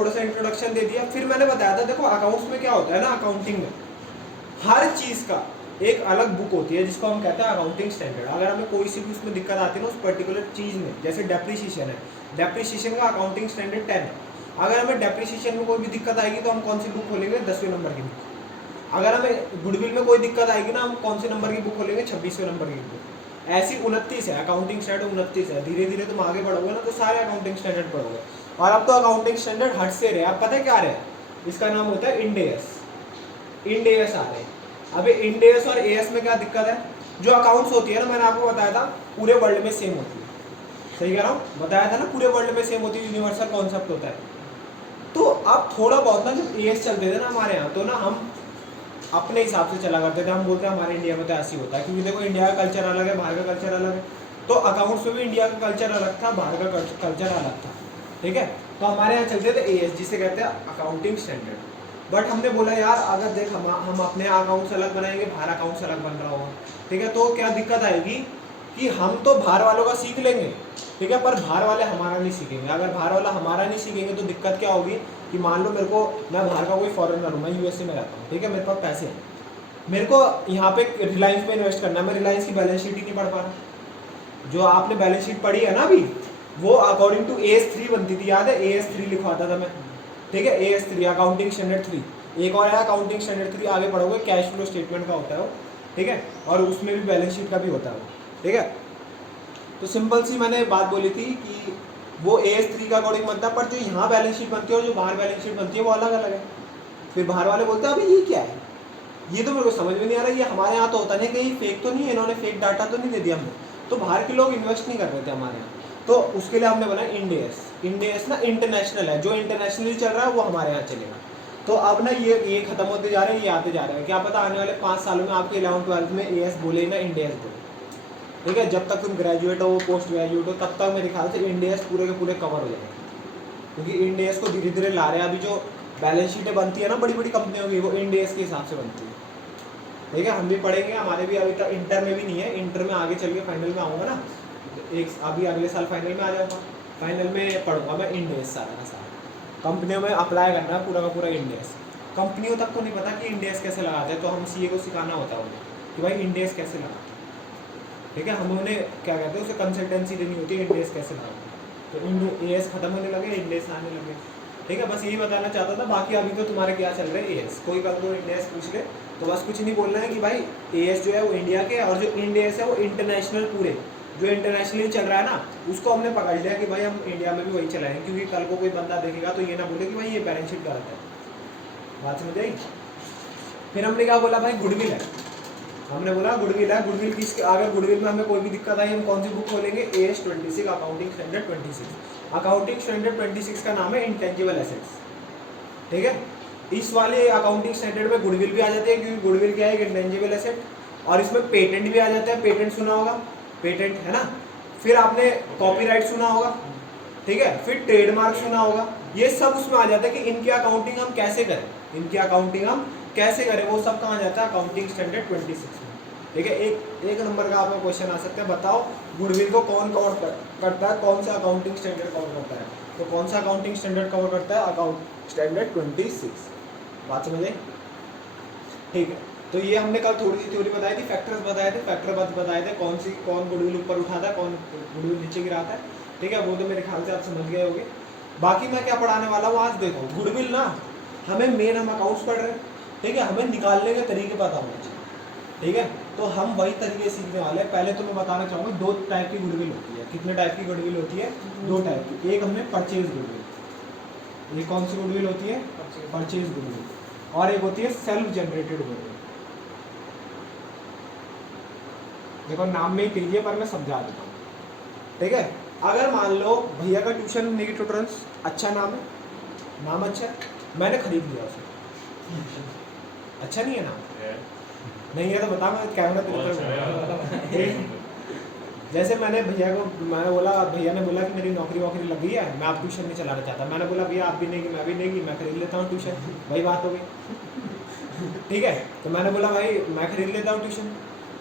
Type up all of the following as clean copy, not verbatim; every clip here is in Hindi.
थोड़ा सा इंट्रोडक्शन दे दिया। फिर मैंने बताया था देखो अकाउंट्स में क्या होता है ना, अकाउंटिंग में हर चीज़ का एक अलग बुक होती है जिसको हम कहते हैं अकाउंटिंग स्टैंडर्ड। अगर हमें कोई सी भी उसमें दिक्कत आती है ना उस पर्टिकुलर चीज़ में, जैसे डेप्रिसिएशन है, डेप्रिसिएशन का अकाउंटिंग स्टैंडर्ड 10 है। अगर हमें डेप्रिसिएशन में कोई भी दिक्कत आएगी तो हम कौन सी बुक खोलेंगे, 10वें नंबर की बुक। अगर हमें गुडविल में कोई दिक्कत आएगी ना, हम कौन से नंबर की बुक खोलेंगे, 26वें नंबर की बुक। ऐसी 29 है अकाउंटिंग स्टैंडर्ड, 29 है। धीरे धीरे तुम आगे बढ़ोगे ना तो सारे अकाउंटिंग स्टैंडर्ड पढ़ोगे। और अब तो अकाउंटिंग स्टैंडर्ड हट से रहे, अब पता है क्या रहे, इसका नाम होता है Ind AS. Ind as a रहे हैं। अभी इंड एएस और एएस में क्या दिक्कत है, जो अकाउंट्स होती है ना, मैंने आपको बताया था पूरे वर्ल्ड में सेम होती है। सही कह रहा हूँ, बताया था ना पूरे वर्ल्ड में सेम होती है, यूनिवर्सल कॉन्सेप्ट होता है। तो अब थोड़ा बहुत ना जब एएस चलते थे ना हमारे यहाँ, तो ना हम अपने हिसाब से चला करते थे। हम बोलते हैं हमारे इंडिया में तो ऐसे ही होता है, क्योंकि देखो इंडिया का कल्चर अलग है, बाहर का कल्चर अलग है। तो अकाउंट्स में भी इंडिया का कल्चर अलग था, बाहर का कल्चर अलग था। ठीक है, तो हमारे यहाँ चलते थे एएस, जिसे कहते हैं अकाउंटिंग स्टैंडर्ड। बट हमने बोला यार अगर देख हम अपने अकाउंट्स अलग बनाएंगे, बाहर अकाउंट्स अलग बन रहा होगा। ठीक है, तो क्या दिक्कत आएगी कि हम तो बाहर वालों का सीख लेंगे, ठीक है, पर बाहर वाले हमारा नहीं सीखेंगे। अगर बाहर वाला हमारा नहीं सीखेंगे तो दिक्कत क्या होगी कि मान लो मैं बाहर का कोई फॉरेनर हूँ, मैं यूएसए में रहता हूँ, ठीक है, मेरे पास पैसे हैं, मेरे को यहाँ पे रिलायंस में इन्वेस्ट करना है, मैं रिलायंस की बैलेंस शीट ही नहीं पढ़ पा रहा। जो आपने बैलेंस शीट पढ़ी है ना अभी, वो अकॉर्डिंग टू AS3 बनती थी, याद है, AS3 लिखवाता था मैं। ठीक है, AS3 अकाउंटिंग स्टैंडर्ड 3। एक और है अकाउंटिंग स्टैंडर्ड 3, आगे पढ़ोगे, कैश फ्लो स्टेटमेंट का होता है वो। ठीक है, और उसमें भी बैलेंस शीट का भी होता है वो। ठीक है, तो सिंपल सी मैंने बात बोली थी कि वो AS3 का अकॉर्डिंग बनता है, पर जो यहाँ बैलेंस शीट बनती है और जो बाहर बैलेंस शीट बनती है वो अलग अलग है। फिर बाहर वाले बोलते हैं अभी ये क्या है, ये तो मेरे को समझ में नहीं आ रहा, ये हमारे यहाँ तो होता नहीं, कहीं फेक तो नहीं है, इन्होंने फेक डाटा तो नहीं दे दिया हमने। तो बाहर के लोग इन्वेस्ट नहीं कर रहे थे हमारे यहाँ, तो उसके लिए हमने बनाया इंड एएस। इंड एएस ना इंटरनेशनल है, जो इंटरनेशनली चल रहा है वो हमारे यहाँ चलेगा। तो अब ना ये खत्म होते जा रहे हैं, ये आते जा रहे हैं, क्या पता आने वाले 5 सालों में आपके 11th-12th में एएस बोले ना इंड एएस बोले। ठीक है, जब तक तुम ग्रेजुएट हो, पोस्ट ग्रेजुएट हो, तब तक मेरे ख्याल से इंड एएस पूरे के पूरे कवर हो जाएंगे, क्योंकि इंड एएस को धीरे धीरे ला रहे हैं। अभी जो बैलेंस शीटें बनती है ना बड़ी बड़ी कंपनियों की, वो इंड एएस के हिसाब से बनती है। ठीक है, हम भी पढ़ेंगे, हमारे भी अभी तक इंटर में भी नहीं है, इंटर में आगे चल के फाइनल में आऊँगा ना, अभी अगले साल फाइनल में आ जाऊँगा, फाइनल में पढ़ूंगा मैं इंड एएस सारा का सारा। कंपनियों में अप्लाई करना है पूरा का पूरा इंड एएस। कंपनियों तक तो नहीं पता कि इंड एएस कैसे लगाते हैं, तो हम सीए को सिखाना होता है उन्हें कि भाई इंड एएस कैसे लगाते हैं। ठीक है, हम उन्हें क्या कहते हैं, उसे कंसल्टेंसी देनी होती है, इंड एएस कैसे लगाते हैं। तो इंड एएस खत्म होने लगे, इंड एएस आने लगे। ठीक है, बस यही बताना चाहता था। बाकी अभी तो तुम्हारे क्या चल रहा है, एएस, कोई कल को इंड एएस पूछ ले तो बस कुछ नहीं बोलना है कि भाई एएस जो है वो इंडिया के, और जो इंड एएस है वो इंटरनेशनल, पूरे जो इंटरनेशनली चल रहा है ना उसको हमने पकड़ लिया कि भाई हम इंडिया में भी वही चलाएंगे, क्योंकि कल को कोई बंदा देखेगा तो ये ना बोले कि भाई ये बैलेंस शीट गलत है। बात समझ आई। फिर हमने क्या बोला, भाई गुडविल है, हमने बोला गुडविल है। गुडविल किसके, अगर गुडविल में हमें कोई भी दिक्कत आई हम कौन सी बुक खोलेंगे, AS26 accounting standard 26। Accounting standard 26 का नाम है इंटेंजिबल एसेट्स। ठीक है, इस वाले अकाउंटिंग स्टैंडर्ड में गुडविल भी आ जाते हैं, क्योंकि गुडविल क्या है, इंटेंजिबल एसेट। और इसमें पेटेंट भी आ जाता है, पेटेंट सुना होगा, पेटेंट है ना। फिर आपने कॉपीराइट सुना होगा, ठीक है, फिर ट्रेडमार्क सुना होगा। ये सब उसमें आ जाता है कि इनकी अकाउंटिंग हम कैसे करें, इनकी अकाउंटिंग हम कैसे करें, वो सब कहाँ जाता है, अकाउंटिंग स्टैंडर्ड 26 में। ठीक है, एक नंबर का आपका क्वेश्चन आ सकता है, बताओ गुडविल को कौन कवर करता है, कौन सा अकाउंटिंग स्टैंडर्ड कवर करता है। तो कौन सा अकाउंटिंग स्टैंडर्ड कवर करता है, अकाउंट स्टैंडर्ड 26। बात समझ आई। ठीक है, तो ये हमने कल थोड़ी सी थ्योरी बताई थी, फैक्टर्स बताए थे, फैक्टर बताए थे, कौन गुडविल ऊपर उठाता है, कौन गुडविल नीचे गिराता है। ठीक है, वो तो मेरे ख्याल से आप समझ गए होंगे। बाकी मैं क्या पढ़ाने वाला हूँ आज देखो, गुडविल ना हमें मेन हम अकाउंट्स पढ़ रहे हैं, ठीक है, हमें निकालने के तरीके पता होने चाहिए। ठीक है, तो हम वही तरीके सीखने वाले हैं। पहले तो मैं बताना चाहूँगा 2 टाइप की गुडविल होती है। कितने टाइप की गुडविल होती है, 2 टाइप की। एक हमने परचेज गुडविल, ये कौन सी गुडविल होती है, परचेज गुडविल, और एक होती है सेल्फ जनरेटेड गुडविल। देखो नाम में ही तेजी है पर मैं समझा देता हूँ। ठीक है, अगर मान लो भैया का ट्यूशन नेगेटिव टॉलरेंस अच्छा नाम है, नाम अच्छा है, मैंने खरीद लिया उसे, अच्छा नहीं है नाम, नहीं है तो बता, मैं कैमरा तेरे पर। जैसे मैंने भैया को मैंने बोला, भैया ने बोला कि मेरी नौकरी वोकरी लग गई है, मैं आप ट्यूशन नहीं चलाना चाहता। मैंने बोला भैया आप भी नहीं, मैं भी नहीं, मैं खरीद लेता हूँ ट्यूशन, वही बात हो गई। ठीक है, तो मैंने बोला भाई मैं खरीद लेता हूँ ट्यूशन।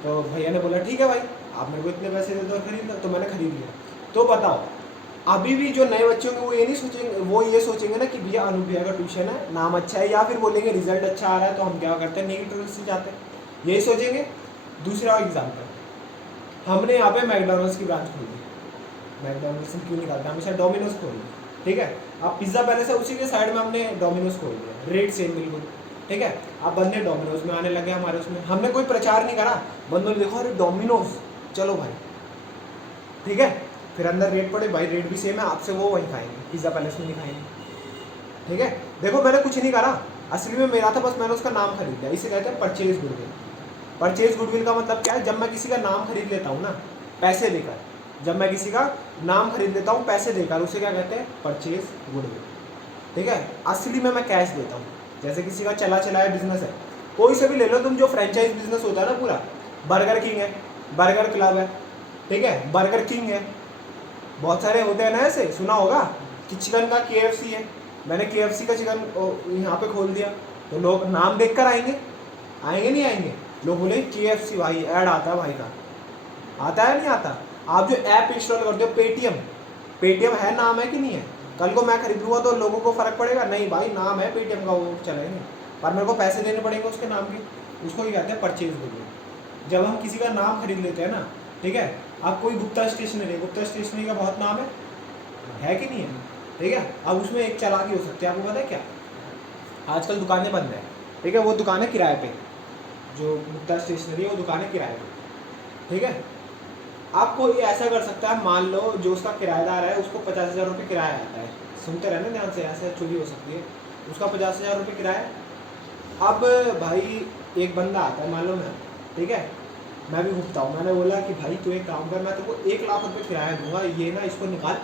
तो भैया ने बोला ठीक है भाई, आप मेरे को इतने पैसे दे दो और खरीद लो। तो मैंने खरीद लिया। तो बताओ अभी भी जो नए बच्चे होंगे वो ये नहीं सोचेंगे, वो ये सोचेंगे ना कि भैया अनु भैया का ट्यूशन है, नाम अच्छा है, या फिर बोलेंगे रिजल्ट अच्छा आ रहा है तो हम क्या करते हैं नेगेटिव से जाते हैं, यही सोचेंगे। दूसरा एग्जाम्पल, हमने यहाँ पे मैकडोनल्ड्स की ब्रांच खोली, मैकडोनल्ड्स क्यों निकालते हैं, हमेशा डोमिनोज खोली, ठीक है। अब पिज्ज़ा पैलेस है उसी के साइड में हमने डोमिनोज खोल दिया, रेट सेम बिल्कुल, ठीक है। अब बंदे डोमिनोज में आने लगे हमारे उसमें, हमने कोई प्रचार नहीं करा, बंदों ने देखो अरे डोमिनोज चलो भाई, ठीक है। फिर अंदर रेट पड़े भाई, रेट भी सेम है आपसे, वो वहीं खाएंगे, पिज़्ज़ा पैलेस में नहीं खाएंगे, ठीक है। देखो मैंने कुछ नहीं करा, असली में मेरा था बस मैंने उसका नाम खरीद लिया, इसे कहते हैं परचेज गुडविल। परचेज गुडविल का मतलब क्या है, जब मैं किसी का नाम खरीद लेता हूँ ना पैसे देकर, जब मैं किसी का नाम खरीद लेता हूँ पैसे देकर, उसे क्या कहते हैं परचेज गुडविल, ठीक है। असली में मैं कैश देता हूँ, जैसे किसी का चला चलाया बिजनेस है, कोई से भी ले लो तुम, जो फ्रेंचाइज बिजनेस होता है ना पूरा, बर्गर किंग है, बर्गर क्लब है, ठीक है, बर्गर किंग है, बहुत सारे होते हैं ना ऐसे, सुना होगा कि चिकन का KFC है, मैंने KFC का चिकन यहाँ पे खोल दिया, तो लोग नाम देख कर आएंगे, आएंगे नहीं आएंगे, लोग बोले KFC भाई ऐड आता है भाई का, आता है नहीं आता। आप जो ऐप इंस्टॉल करते हो पेटीएम, पेटीएम है नाम है कि नहीं है, कल को मैं खरीद लूँगा तो लोगों को फ़र्क पड़ेगा, नहीं भाई नाम है पेटीएम का वो चलेंगे, पर मेरे को पैसे देने पड़ेंगे उसके नाम के, उसको ही कहते हैं परचेज गुडविल। जब हम किसी का नाम खरीद लेते हैं ना, ठीक है। आप कोई गुप्ता स्टेशनरी है, गुप्ता स्टेशनरी का बहुत नाम है कि नहीं है, ठीक है। अब उसमें एक चालाकी हो सकती है, आपको पता है क्या, आजकल दुकानें बंद है, ठीक है, वो दुकानें किराए पे, जो गुप्ता स्टेशनरी है वो दुकानें किराए पे, ठीक है। आपको ये ऐसा कर सकता है, मान लो जो उसका किराएदार है उसको 50,000 रुपये किराया आता है, सुनते रहना ध्यान से, ऐसे चोरी हो सकती है, उसका 50,000 रुपये किराया। अब भाई एक बंदा आता है, मान लो मैं, ठीक है, मैं भी घूमता हूँ, मैंने बोला कि भाई तू एक काम कर, मैं तुमको 1 लाख रुपये किराया दूंगा, ये ना इसको निकाल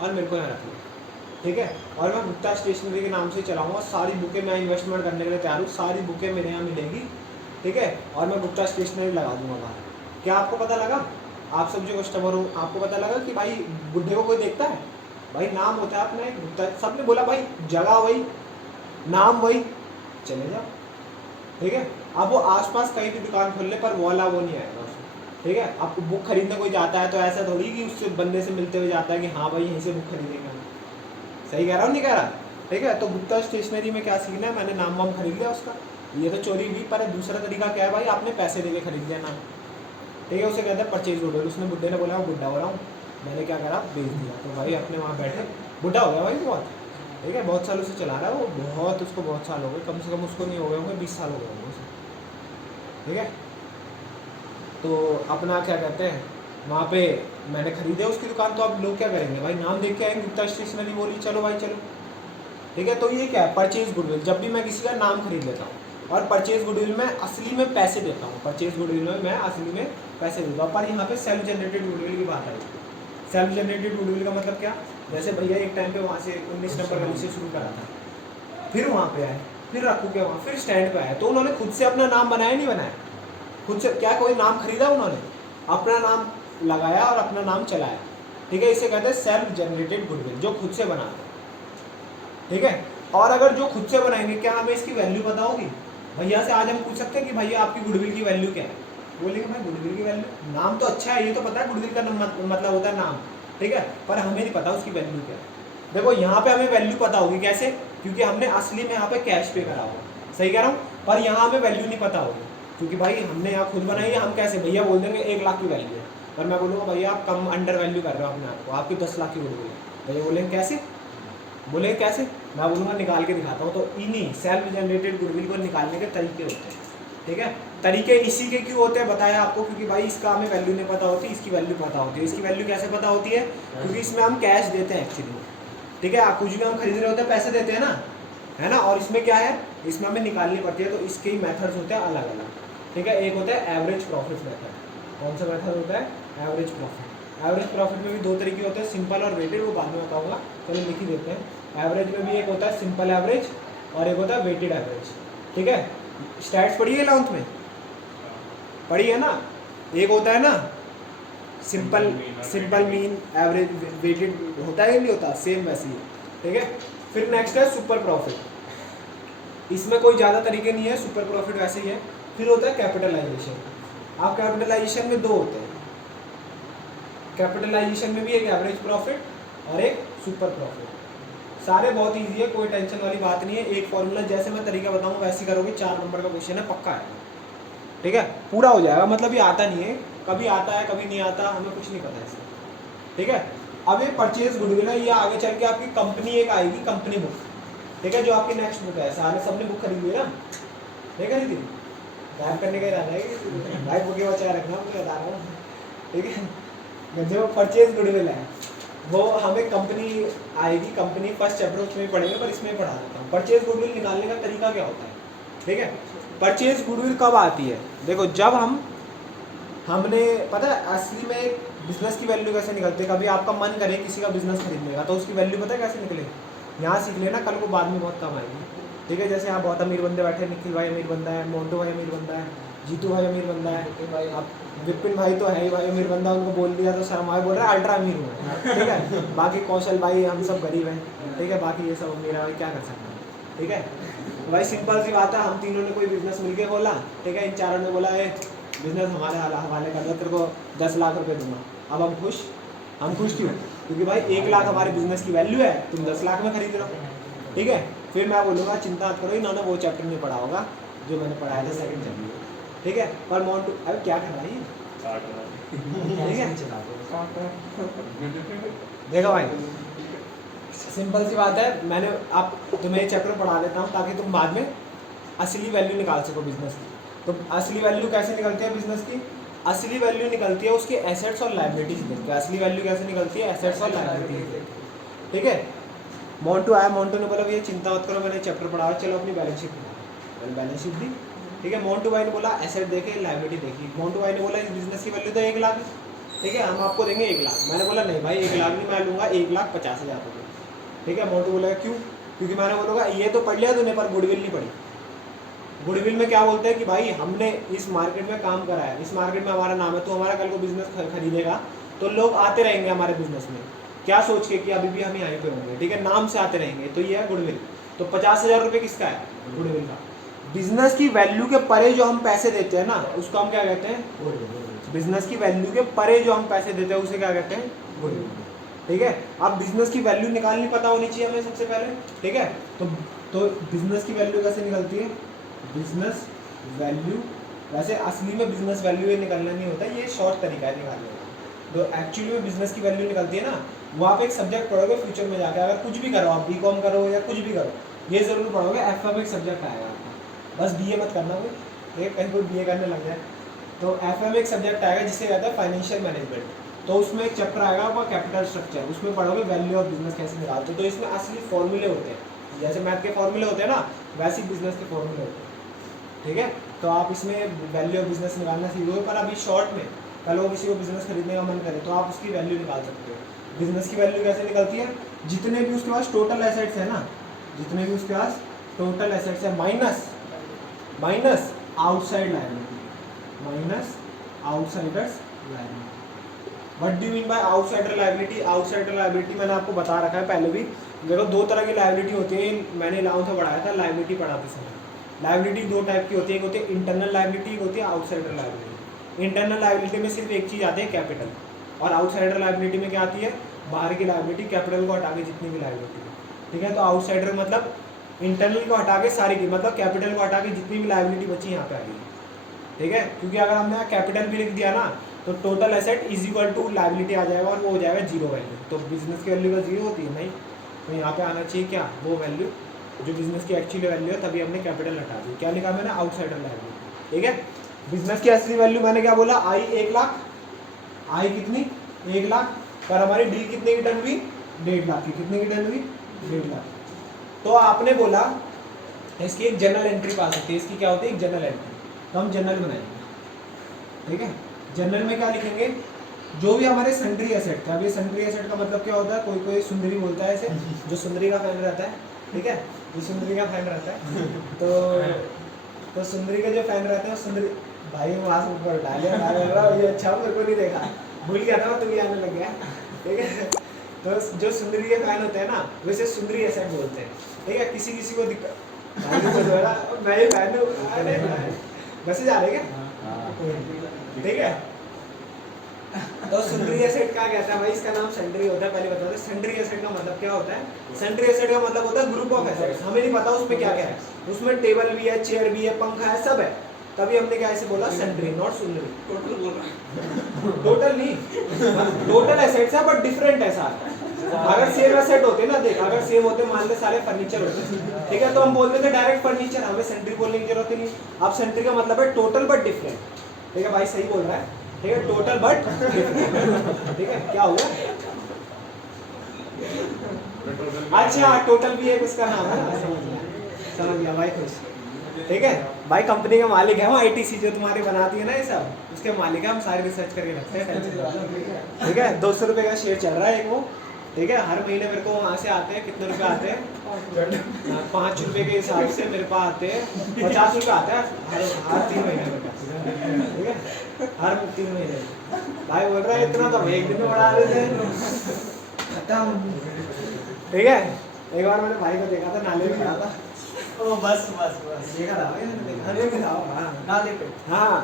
और मेरे को यहाँ रख ले, ठीक है। और मैं गुप्ता स्टेशनरी के नाम से चलाऊँगा, सारी बुकें मैं इन्वेस्टमेंट करने के लिए तैयार हूँ, सारी बुकें मेरे यहाँ मिलेंगी, ठीक है, और मैं गुप्ता स्टेशनरी लगा दूंगा बाहर। क्या आपको पता लगा, आप सब जो कस्टमर हो आपको पता लगा कि भाई बुढ़े को कोई देखता है, भाई नाम होता है अपना एक गुप्ता, सबने बोला भाई जगह वही नाम वही, चले जाओ, ठीक है। अब वो आसपास कहीं भी दुकान खोल ले पर वो वाला वो नहीं आएगा उसमें, ठीक है। आपको बुक खरीदने कोई जाता है तो ऐसा थोड़ी कि उससे बंदे से मिलते हुए जाता है कि हाँ भाई यहीं से बुक खरीदेंगे, सही कह रहा हूँ नहीं कह रहा, ठीक है। तो गुप्ता स्टेशनरी में क्या सीखना है, मैंने नाम वाम खरीद लिया उसका, ये तो चोरी हुई, पर दूसरा तरीका क्या है भाई, आपने पैसे देके खरीद लिया नाम, ठीक है, उसे कहते हैं परचेज गुडविल। उसने बुड्ढे ने बोला मैं बुढ़ा हो रहा हूँ, मैंने क्या करा बेच दिया, तो भाई अपने वहाँ बैठे, बुढ़ा हो गया भाई बहुत, ठीक है, बहुत सालों से चला रहा है वो, बहुत उसको बहुत साल हो गए, कम से कम उसको नहीं हो गए होंगे 20 साल हो गए होंगे उसे, ठीक है। तो अपना क्या कहते हैं, वहाँ पे मैंने खरीदे उसकी दुकान, तो अब लोग क्या करेंगे भाई, नाम देख के आएंगे, गुप्ता स्टेशनरी बोली चलो भाई चलो, ठीक है। तो ये क्या है परचेज गुडविल, जब भी मैं किसी का नाम खरीद लेता हूँ, और परचेज गुडविल में असली में पैसे देता हूँ, परचेज गुडविल में मैं असली में पैसे देता हूँ। पर यहाँ पे सेल्फ जनरेटेड गुडविल की बात आई, सेल्फ जनरेटेड गुडविल का मतलब क्या, जैसे भैया एक टाइम पे वहाँ से 19 नंबर गली से शुरू करा था, फिर वहाँ पे आए, फिर रखू के वहाँ, फिर स्टैंड पे आए, तो उन्होंने खुद से अपना नाम बनाया नहीं बनाया, खुद से क्या कोई नाम खरीदा, उन्होंने अपना नाम लगाया और अपना नाम चलाया, ठीक है। इसे कहते हैं सेल्फ जनरेटेड गुडविल, जो खुद से बनाते हैं, ठीक है। और अगर जो खुद से बनाएंगे, क्या हमें इसकी वैल्यू पता होगी, भैया से आज हम पूछ सकते हैं कि भैया आपकी गुडविल की वैल्यू क्या है, बोलेंगे भाई गुडविल की वैल्यू, नाम तो अच्छा है, ये तो पता है गुडविल का मतलब होता है नाम, ठीक है, पर हमें नहीं पता उसकी वैल्यू क्या है। देखो यहाँ पे हमें वैल्यू पता होगी, कैसे, क्योंकि हमने असली में यहाँ पे कैश पे करा होगा, सही कह रहा हूँ, पर यहाँ हमें वैल्यू नहीं पता होगी, क्योंकि भाई हमने यहाँ खुद बनाई है, हम कैसे, भैया बोल देंगे 1 लाख की वैल्यू है, पर मैं बोलूँगा भैया आप कम अंडर वैल्यू कर रहे हो अपने आपको, आपकी 10 लाख की गुडविल है, भैया बोलेंगे कैसे, बोले कैसे, मैं बोलूँगा निकाल के दिखाता हूँ। तो इन्हीं सेल्फ जनरेटेड गुडविल को निकालने के तरीके होते हैं, ठीक है। तरीके इसी के क्यों होते हैं बताया आपको, क्योंकि भाई इसका हमें वैल्यू नहीं पता होती, इसकी वैल्यू पता होती है। इसकी वैल्यू कैसे पता होती है, क्योंकि इसमें हम कैश देते हैं एक्चुअली, ठीक है। कुछ भी हम खरीद रहे होते हैं पैसे देते हैं ना, है ना, और इसमें क्या है, इसमें हमें निकालनी पड़ती है, तो इसके ही मेथड्स होते हैं अलग अलग, ठीक है। एक होता है एवरेज प्रॉफिट मेथड, कौन सा मेथड होता है, एवरेज प्रॉफिट। एवरेज प्रॉफिट में भी 2 तरीके होते हैं, सिंपल और वेटेड, वो बाद में बताऊँगा, चलो लिख ही देते हैं। एवरेज में भी एक होता है सिंपल एवरेज और एक होता है वेटेड एवरेज, ठीक है। स्टैट्स पढ़ी है 11th में, पढ़ी है ना, एक होता है ना सिंपल मीन एवरेज वेटेड, होता है नहीं होता, सेम वैसे ही, ठीक है। फिर नेक्स्ट है सुपर प्रॉफिट, इसमें कोई ज़्यादा तरीके नहीं है, सुपर प्रॉफिट वैसे ही है। फिर होता है कैपिटलाइजेशन। आप कैपिटलाइजेशन में 2 होते हैं, कैपिटलाइजेशन में भी एक एवरेज प्रॉफिट और एक सुपर प्रॉफिट। सारे बहुत इजी है, कोई टेंशन वाली बात नहीं है। एक फॉर्मूला जैसे मैं तरीका बताऊँ वैसे ही करोगे, 4 नंबर का क्वेश्चन है, पक्का है, ठीक है, पूरा हो जाएगा। मतलब ये आता नहीं है, कभी आता है कभी नहीं आता, हमें कुछ नहीं पता इसमें, ठीक है। अब ये परचेज गुडविल है, ये आगे चल के आपकी कंपनी एक आएगी, कंपनी बुक, ठीक है, जो आपकी नेक्स्ट बुक है। सारे सबने बुक खरीदी है ना, नहीं खरीदी, गायब करने का इरादा है भाई, बुकें बचा रखना, मुझे बता रहा हूँ, ठीक है। जो परचेज गुडविल है वो हमें कंपनी आएगी, कंपनी फर्स्ट चैप्टर उसमें ही पढ़ेंगे, पर इसमें ही पढ़ा देता हूँ। परचेज गुडविल निकालने का तरीका क्या होता है, ठीक है। परचेज गुडविल कब आती है, देखो जब हमने पता है असली में बिजनेस की वैल्यू कैसे निकलती है। कभी आपका मन करे किसी का बिजनेस खरीदने का, तो उसकी वैल्यू पता है कैसे निकले, यहाँ सीख लेना, कल को बाद में बहुत काम आएगी, ठीक है। जैसे यहाँ बहुत अमीर बंदे बैठे, निखिल भाई अमीर बंदा है, मोन्टू भाई अमीर बंदा है, जीतू भाई अमीर बंदा है भाई, आप विपिन भाई तो है ही भाई अमीर बंदा, उनको बोल दिया तो शर्मा भाई बोल रहा है अल्ट्रा अमीर हूँ, ठीक है। बाकी कौशल भाई हम सब गरीब हैं, ठीक है, बाकी ये सब अमीर भाई क्या कर सकते हैं, ठीक है। भाई सिंपल सी बात है, हम तीनों ने कोई बिजनेस मिलके खोला, ठीक है, इन चारों ने बोला है बिजनेस हमारे हवाले कर दो, तेरे को 10 लाख रुपए दूंगा। अब हम खुश क्यों, क्योंकि भाई 1 लाख हमारे बिजनेस की वैल्यू है, तुम 10 लाख में खरीद रहे हो, ठीक है। फिर मैं बोलूँगा चिंता मत करो, इन्होंने वो चैप्टर नहीं पढ़ा होगा जो मैंने पढ़ाया था सेकंड चैप्टर, ठीक है। पर मोन्टू अरे क्या कर रहा है, ठीक है, देखो भाई सिंपल सी बात है, मैंने आप तुम्हें चैप्टर पढ़ा देता हूँ ताकि तुम बाद में असली वैल्यू निकाल सको बिजनेस की। तो असली वैल्यू कैसे निकलती है बिजनेस की, असली वैल्यू निकलती है उसके एसेट्स और लायबिलिटीज देख के। असली वैल्यू कैसे निकलती है, एसेट्स और लायबिलिटीज देख के, ठीक है। मोन्टू आया, मोन्टू ने बोला भैया चिंता मत करो, मैंने चैप्टर पढ़ा, चलो अपनी बैलेंस शीट दिखाओ, मैंने बैलेंस शीट दी, ठीक है। मोन्टू भाई ने बोला एसेट देखे, लायबिलिटी देखी, मोन्टू भाई ने बोला इस बिजनेस की वैल्यू तो 1 लाख है, ठीक है, हम आपको देंगे 1 लाख। मैंने बोला नहीं भाई 1 लाख नहीं, मैं लूँगा 1,50,000 रुपये, ठीक है। मोन्टू बोला क्यों, क्योंकि मैंने बोलूँगा ये तो पढ़ लिया तूने पर गुडविल नहीं पढ़ी। गुडविल में क्या बोलते हैं कि भाई हमने इस मार्केट में काम करा है, इस मार्केट में हमारा नाम है, तो हमारा कल को बिजनेस खरीदेगा तो लोग आते रहेंगे हमारे बिजनेस में, क्या सोच के कि अभी भी हम यहीं पे होंगे, ठीक है, नाम से आते रहेंगे, तो ये है गुडविल। तो 50,000 रुपये किसका है, गुडविल का। बिजनेस की वैल्यू के परे जो हम पैसे देते हैं ना, उसको हम क्या कहते हैं, बिजनेस की वैल्यू के परे जो हम पैसे देते हैं उसे क्या कहते हैं, गुडविल, ठीक है। अब बिजनेस की वैल्यू निकालनी पता होनी चाहिए हमें सबसे पहले, ठीक है। तो बिजनेस की वैल्यू कैसे निकलती है, बिजनेस वैल्यू, वैसे असली में बिजनेस वैल्यू ये निकलना नहीं होता, ये शॉर्ट तरीका है निकालने का। तो एक्चुअली में बिजनेस की वैल्यू निकलती है ना, वो आप एक सब्जेक्ट पढ़ोगे फ्यूचर में जाकर, अगर कुछ भी करो आप, बीकॉम करो या कुछ भी करो, ये जरूर पढ़ोगे, एफएम एक सब्जेक्ट आएगा आपका, बस बीए मत करना कोई, एक कहीं कोई बीए करने लग जाए, तो एफएम एक सब्जेक्ट आएगा जिसे कहता है फाइनेंशियल मैनेजमेंट। तो उसमें एक चैप्टर आएगा आपका कैपिटल स्ट्रक्चर, उसमें पढ़ोगे वैल्यू ऑफ बिजनेस कैसे निकालते हो। तो इसमें असली फॉर्मूले होते हैं, जैसे मैथ के फॉर्मूले होते हैं ना, वैसे ही बिजनेस के फॉर्मूले होते हैं, ठीक है। तो आप इसमें वैल्यू ऑफ बिजनेस निकालना सीखोगे, पर अभी शॉर्ट में कल वो किसी को बिजनेस खरीदने का मन करे तो आप उसकी वैल्यू निकाल सकते हो। बिजनेस की वैल्यू कैसे निकलती है, जितने भी उसके पास टोटल एसेट्स है ना, जितने भी उसके पास टोटल एसेट्स है minus outside liability, minus outsiders liability. What do mean by outsider liability, outsider liability मैंने आपको बता रखा है पहले भी। देखो 2 तरह की लायबिलिटी होती है, मैंने 11th में पढ़ाया था लायबिलिटी पढ़ाते समय। लायबिलिटी 2 टाइप की होती है, एक होती है इंटरनल लायबिलिटी, एक होती है आउटसाइडर लायबिलिटी। इंटरनल लायबिलिटी में सिर्फ एक चीज़ आती है कैपिटल, और आउटसाइडर लायबिलिटी में क्या आती है, बाहर की लायबिलिटी, कैपिटल को हटा के जितनी भी लायबिलिटी है, ठीक है। तो आउटसाइडर मतलब इंटरनल को हटा के सारी की, मतलब कैपिटल को हटा के जितनी भी लायबिलिटी बची यहाँ पे आएगी, ठीक है। क्योंकि अगर हमने यहाँ कैपिटल भी लिख दिया ना, तो total asset is equal to liability आ जाएगा, और वो हो जाएगा 0 वैल्यू। तो बिजनेस की वैल्यू का 0 होती है नहीं, तो यहाँ पे आना चाहिए क्या, वो वैल्यू जो बिजनेस की एक्चुअली वैल्यू है, तभी हमने कैपिटल हटा दी। क्या लिखा मैंने, आउटसाइडर लायबिलिटी, ठीक है। बिजनेस की असली वैल्यू मैंने क्या बोला, आई 1 लाख, आई कितनी 1 लाख, पर हमारी डील कितने की डन हुई, 1.5 लाख की, कितने की डन हुई, 1.5 लाख। तो आपने बोला इसकी एक जनरल एंट्री पा सकती है, इसकी क्या होती है, एक जनरल एंट्री, तो हम जनरल बनाएंगे, ठीक है। जनरल में क्या लिखेंगे, जो भी हमारे सन्ड्री एसेट थे। अब ये सन्ड्री एसेट का मतलब क्या होता है, कोई सुंदरी बोलता है ऐसे, जो सुंदरी का फैन रहता है, ठीक है, जो सुंदरी का फैन रहता है, तो सुंदरी का जो फैन रहता है, सुंदरी भाई वहाँ से ऊपर डाले ये अच्छा मेरे को नहीं देखा, भूल गया था, तो भी आने लग गया, ठीक है। तो जो सुंदरी के फैन होते हैं ना, वैसे सुंदरी एसेट बोलते हैं, ठीक है। किसी को दिक्कत मैं ही फैन हूँ, वैसे जा रहे क्या, ठीक है। तो सन्ड्री एसेट क्या कहता है भाई, इसका नाम सन्ड्री होता है। पहले बता दो सन्ड्री एसेट का मतलब क्या होता है। सन्ड्री एसेट का मतलब होता है ग्रुप ऑफ एसेट्स, हमें नहीं पता उसमें क्या क्या है, उसमें टेबल भी है, चेयर भी है, पंखा है, सब है, तभी हमने क्या ऐसे बोला सन्ड्री, नॉट सुंदरी। टोटल बोल रहा है। टोटल नहीं, टोटल एसेट्स है बट डिफरेंट है सारे। अगर सेम एसेट होते ना, देख अगर सेम होते मान ले सारे फर्नीचर होते, ठीक है, तो हम बोलते थे डायरेक्ट फर्नीचर, हमें सन्ड्री बोलने की जरूरत ही नहीं। अब सन्ड्री का मतलब है टोटल बट डिफरेंट, ठीक है भाई, सही बोल रहा है, ठीक है, टोटल बट ठीक है, क्या हुआ, अच्छा टोटल भी एक उसका नाम है, समझ गया भाई, खुश, ठीक है भाई, कंपनी का मालिक है वो आईटीसी जो तुम्हारी बनाती है ना ये सब, उसके मालिक है, हम सारी रिसर्च करके रखते हैं, ठीक है। 200 रुपये का शेयर चल रहा है एक वो, ठीक है, हर महीने मेरे को वहाँ से आते हैं, कितने रुपए आते हैं, 5 रुपये के हिसाब से मेरे पास आते हैं 50 रुपये आते हैं हर 3 महीने में, ठीक है, हर 3 महीने। भाई बोल रहा है इतना तो एक दिन में बढ़ा देते हैं, खत्म, ठीक है। एक बार मैंने भाई को देखा था, नाले में खड़ा था, ओ बस बस बस देखा था भाई मैंने, देखा अरे भी था हाँ नाले पे। हाँ,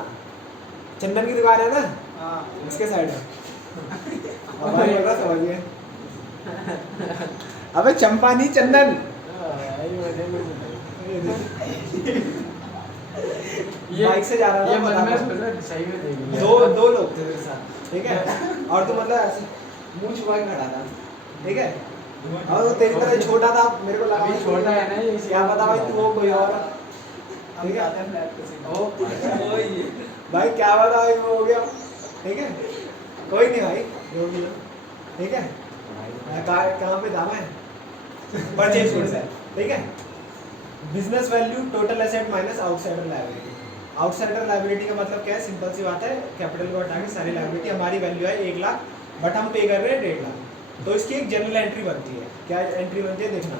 चंदन की दुकान है ना, हाँ उसके साइड है, और भाई बोल रहा समझिए, अबे चंपा नहीं चंदन, ये बाइक से जा रहा था, ये मन में पता सोच रहा सही में देख लिया। दो लोग थे मेरे साथ, ठीक है, और तू मतलब ऐसे मुंह छुपा के खड़ा था, ठीक है, और वो तेरी तरह छोटा था, मेरे को लगा अभी छोटा है ना ये, क्या पता भाई तू हो कोई और, ठीक है आते हैं फ्लैट पे से। ओ ये भाई क्या पता भाई वो हो गया, ठीक है, कोई नहीं भाई जो भी हो, ठीक है, कहाँ पे था मैं, परचेज गुड्स है, ठीक है। Business value total asset minus outsider liability. Outsider liability का मतलब क्या है, सिंपल सी बात है, कैपिटल को हटा के सारी लायबिलिटी, हमारी वैल्यू है 1 लाख बट हम पे कर रहे हैं 1.5 लाख, तो इसकी एक जनरल एंट्री बनती है, क्या एंट्री बनती है देखना,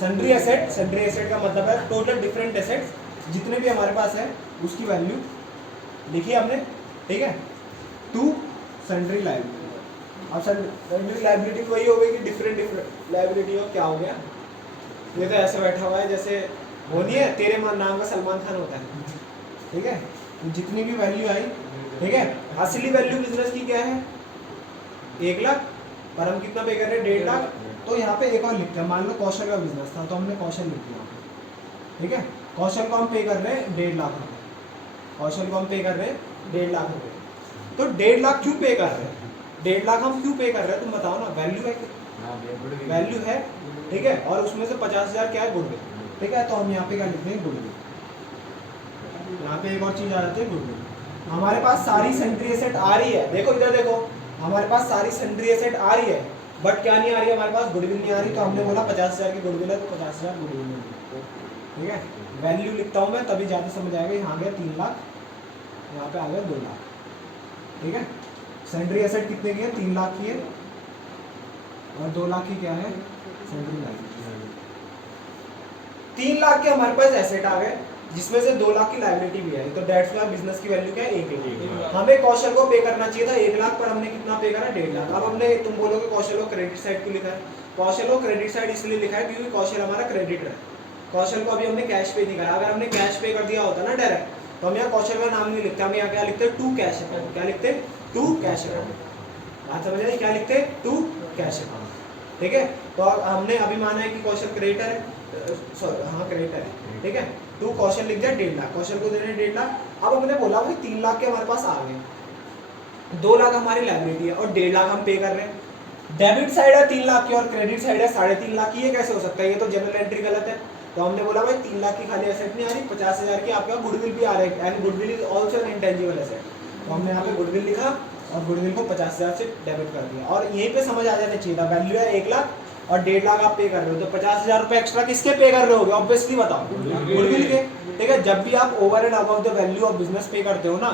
सन्ड्री एसेट, सन्ड्री एसेट का मतलब है टोटल डिफरेंट एसेट्स जितने भी हमारे पास है उसकी वैल्यू लिखी हमने, ठीक है, टू सन्ड्री लायबिलिटी। अब सन्ड्री लायबिलिटी वही हो गई कि डिफरेंट लायबिलिटी हो, क्या हो गया, ये तो ऐसे बैठा हुआ है जैसे वो नहीं है तेरे नाम का सलमान खान होता है, ठीक है, तो जितनी भी वैल्यू आई, ठीक है, असली वैल्यू बिजनेस की क्या है 1 लाख, पर हम कितना पे कर रहे हैं 1.5 लाख, तो यहाँ पे एक और लिखते हैं, मान लो कौशल का बिजनेस था तो हमने कौशल लिख दिया, ठीक है, कौशल को हम पे कर रहे हैं 1.5 लाख रुपये, कौशल को हम पे कर रहे हैं 1.5 लाख रुपये, तो 1.5 लाख क्यों पे कर रहे हैं, 1.5 लाख हम क्यों पे कर रहे हैं, तुम बताओ ना, वैल्यू है, वैल्यू है, ठीक है, और उसमें से 50,000 क्या है गुडविल, ठीक है, तो हम यहाँ पे क्या लिखते हैं गुडविल, यहाँ पे एक और चीज आ जाती है गुडविल। हमारे पास सारी सन्ड्री एसेट आ रही है, देखो इधर देखो, हमारे पास सारी सन्ड्री एसेट आ रही है बट क्या नहीं आ रही है, हमारे पास गुडविल नहीं आ रही, तो हमने बोला 50,000 की गुडविल है तो 50,000 गुडविल नहीं, ठीक है, वैल्यू लिखता हूँ मैं तभी ज़्यादा समझ आएगा, यहाँ गया 3 लाख, यहाँ पे आ गया 2 लाख, ठीक है, सन्ड्री एसेट कितने की है 3 लाख की है, और 2 लाख की क्या है सन्ड्री लायबिलिटी, 3 लाख के हमारे पास एसेट आ गए जिसमें से 2 लाख की लायबिलिटी भी आई, तो दैट्स व्हाई बिजनेस की वैल्यू क्या है 1 लाख। हमें कौशल को पे करना चाहिए था 1 लाख, पर हमने कितना पे करा 1.5 लाख। अब हमने, तुम बोलोगे कौशल को क्रेडिट साइड क्यों लिखा है, कौशल को क्रेडिट साइड इसलिए लिखा है क्योंकि कौशल हमारा क्रेडिटर है, कौशल को अभी हमने कैश पे नहीं करा, अगर हमने कैश पे कर दिया होता ना डायरेक्ट, तो हम यहाँ कौशल का नाम नहीं लिखते, हम यहाँ क्या लिखते टू कैश अकाउंट, क्या लिखते टू कैश अकाउंट, बात समझ आई, क्या लिखते टू कैश अकाउंट, ठीक है। तो हमने अभी माना है कि कौशल क्रेडिटर है, सॉरी हाँ क्रेडिटर है, ठीक है, टू कौशल लिख दिया 1.5 लाख, कौशल को देने 1.5 लाख। अब हमने बोला भाई 3 लाख के हमारे पास आ गए, 2 लाख हमारी लायबिलिटी है और 1.5 लाख हम पे कर रहे हैं, डेबिट साइड है 3 लाख की और क्रेडिट साइड है 3.5 लाख की, ये कैसे हो सकता है, ये तो जनरल एंट्री गलत है। तो हमने बोला भाई 3 लाख की खाली एसेट नहीं आ रही, 50,000 की आपका गुडविल भी आ रहा है, and goodwill is also an intangible asset, तो हमने यहाँ पे गुडविल लिखा और गुडविल को 50,000 से डेबिट कर दिया, और यहीं पे समझ आ जाना चाहिए था, वैल्यू है 1 लाख और 1.5 लाख आप पे कर रहे हो, तो 50,000 रुपए एक्स्ट्रा किसके पे कर रहे हो, ऑब्वियसली बताओ गुडविल के, ठीक है। जब भी आप over and above the value of business पे करते हो ना,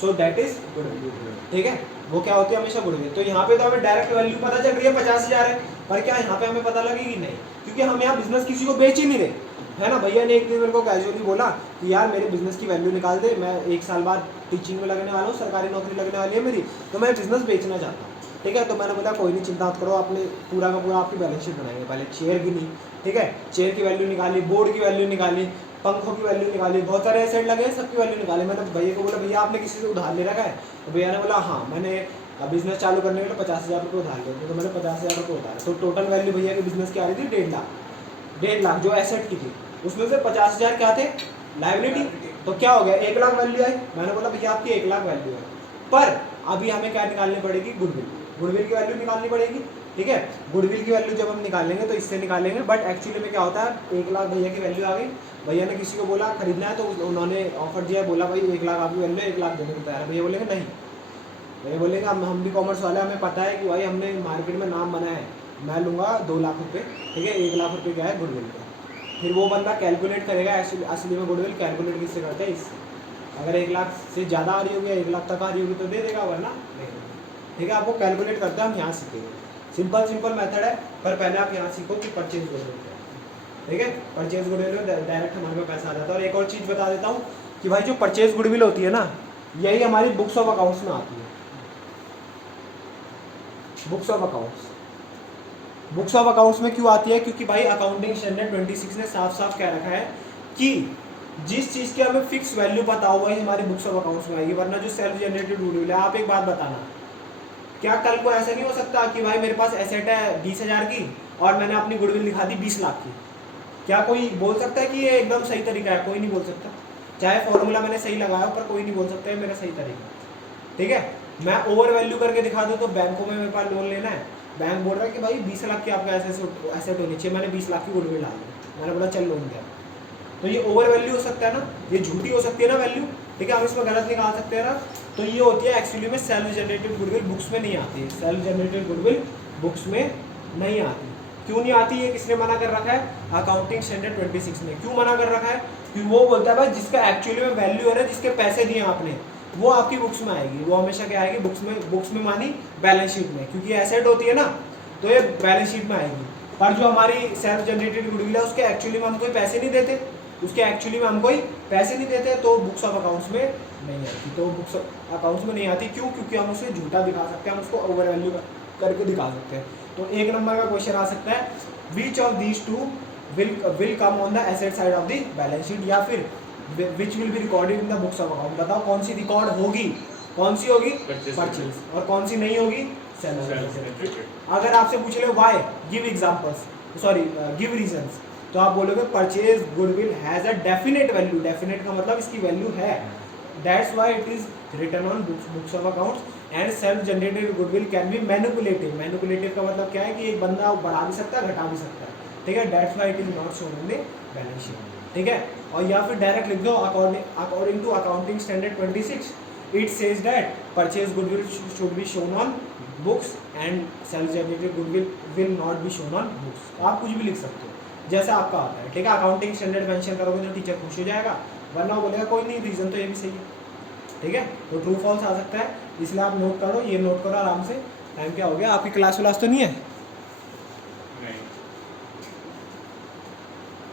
सो दैट इज गुडविल, ठीक है, वो क्या होती है हमेशा गुडविल। तो यहाँ पे तो हमें डायरेक्ट वैल्यू पता चल रही है 50,000 है, पर क्या यहाँ पे हमें पता लगेगी नहीं, क्योंकि हम यहाँ बिजनेस किसी को बेच ही नहीं रहे, है ना। भैया ने एक दिन मेरे को कैजुअली बोला कि यार मेरे बिजनेस की वैल्यू निकाल दे, मैं 1 साल बाद टीचिंग में लगने वाला हूँ, सरकारी नौकरी लगने वाली है मेरी, तो मैं बिजनेस बेचना चाहता हूँ, ठीक है। तो मैंने बोला कोई नहीं, चिंता मत करो, आपने पूरा का पूरा आपकी बैलेंस शीट बनाएंगे, पहले चेयर गिनी, ठीक है, चेयर की वैल्यू निकाली, बोर्ड की वैल्यू निकाली, पंखों की वैल्यू निकाली, बहुत सारे एसेट लगे हैं, सबकी वैल्यू निकाली। मैंने भैया को बोला भैया आपने किसी से उधार ले रखा है? तो भैया ने बोला हाँ मैंने बिजनेस चालू करने के लिए 50,000 रुपये उधार लिए थे, तो मैंने 50,000 रुपये उधार। तो टोटल वैल्यू भैया के बिजनेस की आ रही थी 1.5 लाख, 1.5 लाख जो एसेट की थी, उसमें से 50,000 क्या थे? लाइबिलिटी। तो क्या हो गया? 1 लाख वैल्यू आई। मैंने बोला भैया आपकी 1 लाख वैल्यू है, पर अभी हमें क्या निकालनी पड़ेगी? गुडविल, गुडविल की वैल्यू निकालनी पड़ेगी। ठीक है, गुडविल की वैल्यू जब हम निकालेंगे तो इससे निकालेंगे, बट एक्चुअली में क्या होता है, 1 लाख भैया की वैल्यू आ गई। भैया ने किसी को बोला खरीदना है तो उन्होंने ऑफर दिया, बोला भाई 1 लाख आपकी वैल्यू है, 1 लाख देने को तैयार है। भैया बोलेंगे नहीं, भैया बोलेंगे हम भी कॉमर्स वाले, हमें पता है कि भाई हमने मार्केट में नाम बनाया है, मैं लूँगा 2 लाख रुपये। ठीक है, 1 लाख रुपये क्या है? गुडविल का। फिर वो बंदा कैलकुलेट करेगा, असली में गुडविल कैलकुलेट किससे करता है? इससे। अगर 1 लाख से ज़्यादा आ रही होगी, 1 लाख तक आ रही होगी तो दे देगा, वरना नहीं देगा। ठीक है, आपको कैलकुलेट करते हैं हम यहाँ सीखेंगे। सिंपल मेथड है, पर पहले आप यहाँ सीखो कि परचेज गुडविल क्या है। ठीक है, परचेज गुडविल में डायरेक्ट हमारे पास पैसा आ जाता है। और एक और चीज़ बता देता हूँ कि भाई जो परचेज गुडविल होती है ना, यही हमारी बुक्स ऑफ अकाउंट्स में आती है। Books of accounts, books of accounts में क्यों आती है? क्योंकि भाई अकाउंटिंग स्टैंडर्ड 26 ने साफ साफ कह रखा है कि जिस चीज़ की हमें फिक्स वैल्यू पता हो वही हमारी बुक्स ऑफ अकाउंट्स में आएगी, वरना जो सेल्फ जनरेटेड गुडविल है। आप एक बात बताना, क्या कल को ऐसा नहीं हो सकता कि भाई मेरे पास एसेट है 20,000 की और मैंने अपनी गुडविल दिखा दी 20 लाख की? क्या कोई बोल सकता है कि ये एकदम सही तरीका है? कोई नहीं बोल सकता। चाहे फॉर्मूला मैंने सही लगाया हो, पर कोई नहीं बोल सकता है मेरा सही तरीका। ठीक है, मैं ओवर वैल्यू करके दिखा दूँ तो बैंकों में मेरे पास लोन लेना है, बैंक बोल रहा है कि भाई 20 लाख की आपका एसेट होनी चाहिए, मैंने 20 लाख की गुडविल डाल दी, मैंने बोला चल लोन दिया। तो ये ओवर वैल्यू हो सकता है ना, ये झूठी हो सकती है ना वैल्यू। ठीक है, हम इसमें गलत निकाल सकते हैं ना। तो ये होती है एक्चुअली में सेल्फ जनरेटेड गुडविल, बुक्स में नहीं आती है। सेल्फ जनरेटेड गुडविल बुक्स में नहीं आती। क्यों नहीं आती? ये किसने मना कर रखा है? अकाउंटिंग स्टैंडर्ड 26 ने। क्यों मना कर रखा है? क्योंकि वो बोलता है भाई जिसका एक्चुअली में वैल्यू है ना, जिसके पैसे दिए आपने, वो आपकी बुक्स में आएगी। वो हमेशा क्या आएगी? बुक्स में मानी बैलेंस शीट में, क्योंकि एसेट होती है ना, तो ये बैलेंस शीट में आएगी। पर जो हमारी सेल्फ जनरेटेड गुडविल है उसके एक्चुअली में हम कोई पैसे नहीं देते, उसके एक्चुअली में हम कोई पैसे नहीं देते, तो बुक्स ऑफ अकाउंट्स में नहीं आती। तो बुक्स अकाउंट्स में नहीं आती क्यों? क्योंकि हम उसे झूठा दिखा सकते हैं, हम उसको ओवर वैल्यू करके दिखा सकते हैं। तो 1 नंबर का क्वेश्चन आ सकता है, which of these two will come on the asset side of the balance sheet, या फिर which will be recorded in the books of account. बताओ कौन सी रिकॉर्ड होगी? कौन सी होगी? परचेज। और कौन सी नहीं होगी? सेल्फ। अगर आपसे पूछ ले why, give examples, sorry give reasons, तो आप बोलोगे purchase goodwill has a definite value. Definite का मतलब इसकी वैल्यू है, that's why it is written on books of accounts. And self generated goodwill can be manipulative. Manipulative का मतलब क्या है कि एक बंदा बढ़ा भी सकता है, घटा भी सकता है। ठीक है, that's why it is not shown in the balance sheet. ठीक है, और या फिर डायरेक्ट लिख दो, according to accounting standard 26 it says that purchase goodwill should be shown on books and self generated goodwill will not be shown on books. आप कुछ भी लिख सकते हो जैसा आपका आता है। ठीक है, अकाउंटिंग स्टैंडर्ड मेंशन करोगे तो टीचर खुश हो जाएगा, वरना वो बोलेगा कोई नहीं, रीजन तो ये भी सही है। ठीक है, तो ट्रू फॉल्स आ सकता है, इसलिए आप नोट करो, ये नोट करो आराम से। टाइम क्या हो गया? आपकी क्लास व्लास तो नहीं है?